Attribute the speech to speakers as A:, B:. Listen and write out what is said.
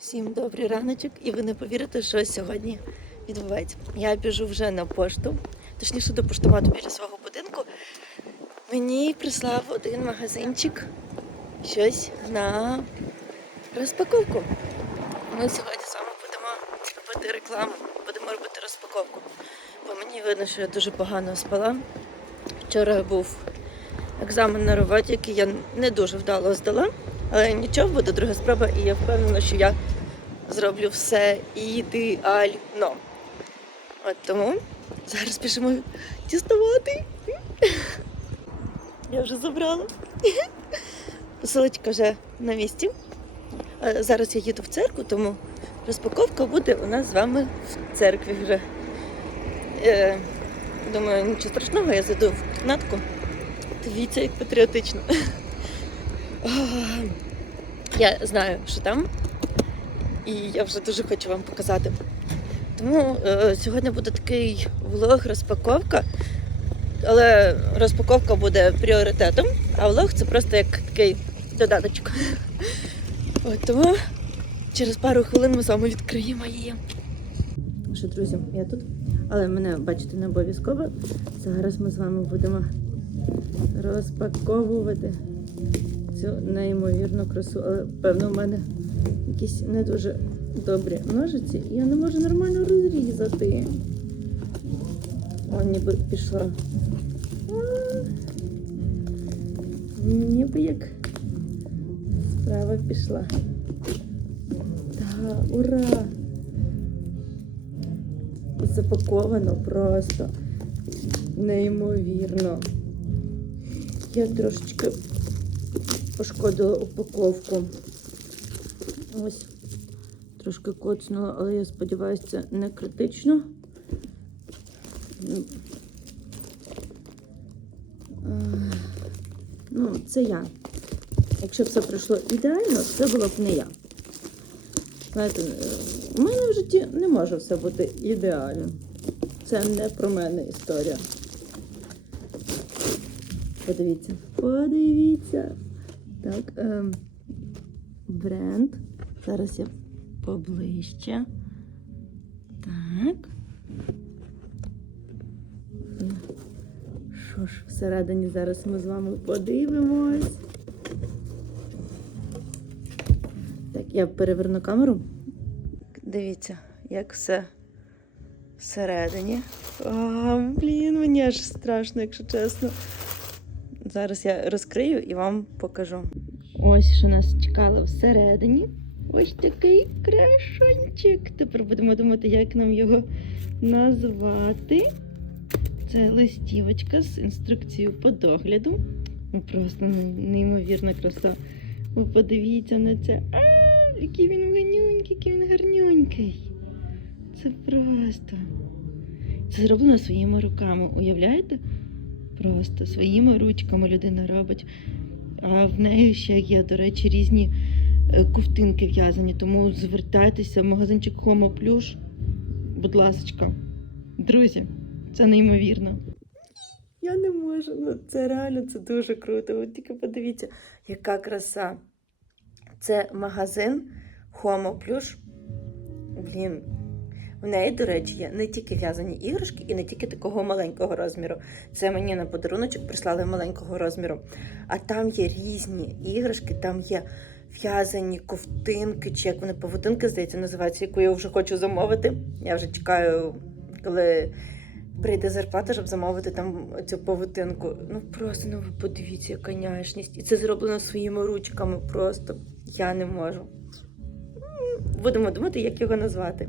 A: Всім добрий раночок, і ви не повірите, що сьогодні відбувається. Я біжу вже на пошту, точніше до поштомату біля свого будинку. Мені прислав один магазинчик щось на розпаковку. Ми сьогодні з вами будемо робити рекламу, будемо робити розпаковку. Бо мені видно, що я дуже погано спала. Вчора був екзамен на роботі, який я не дуже вдало здала. Але нічого, буде друга спроба, і я впевнена, що я зроблю все ідеально. От тому зараз пішемо діставати. Я вже забрала. Посилочка вже на місці. Зараз я їду в церкву, тому розпаковка буде у нас з вами в церкві вже. Е, Думаю, нічого страшного, я зайду в кімнатку. Дивіться, як патріотично. Я знаю, що там, і я вже дуже хочу вам показати. Тому е, сьогодні буде такий влог розпаковка, але розпаковка буде пріоритетом, а влог це просто як такий додаточок. От, тому через пару хвилин ми з вами відкриємо її. Що, друзі, я тут, але мене бачите не обов'язково. Зараз ми з вами будемо розпаковувати цю неймовірну красу. Але певно в мене якісь не дуже добрі ножиці, я не можу нормально розрізати. О, ніби пішла. Ніби як справа пішла. Та, ура! Запаковано просто неймовірно. Я трошечки пошкодила упаковку. Ось трошки коцнула, але я сподіваюся, це не критично. Ну, це я. Якщо все пройшло ідеально, це була б не я. Знаєте, у мене в житті не може все бути ідеально. Це не про мене історія. Подивіться. Подивіться. Так, ем, бренд. Зараз я поближче. Так. Що ж, всередині зараз ми з вами подивимось. Так, я переверну камеру. Дивіться, як все всередині. А, блін, мені аж страшно, якщо чесно. Зараз я розкрию і вам покажу. Ось що нас чекало всередині. Ось такий крашончик. Тепер будемо думати, як нам його назвати. Це листівочка з інструкцією по догляду. Ну, Просто неймовірна краса. Ви подивіться на це. А, який він гарнюнький, який він гарнюнький. Це просто. Це зроблено своїми руками. Уявляєте? Просто своїми ручками людина робить. А в неї ще є, до речі, різні е, ковтинки в'язані. Тому звертайтеся в магазинчик Homo Плюш. Будь ласочка. Друзі, це неймовірно. Я не можу. Ну це реально це дуже круто. От тільки подивіться, яка краса. Це магазин Homo Плюш. Блін. В неї, до речі, є не тільки в'язані іграшки і не тільки такого маленького розміру. Це мені на подаруночок прислали маленького розміру. А там є різні іграшки, там є в'язані ковтинки, чи як вони павутинки, здається, називаються, яку я вже хочу замовити. Я вже чекаю, коли прийде зарплата, щоб замовити там цю павутинку. Ну просто ну ви подивіться, яка няшність. І це зроблено своїми ручками. Просто я не можу. Будемо думати, як його назвати.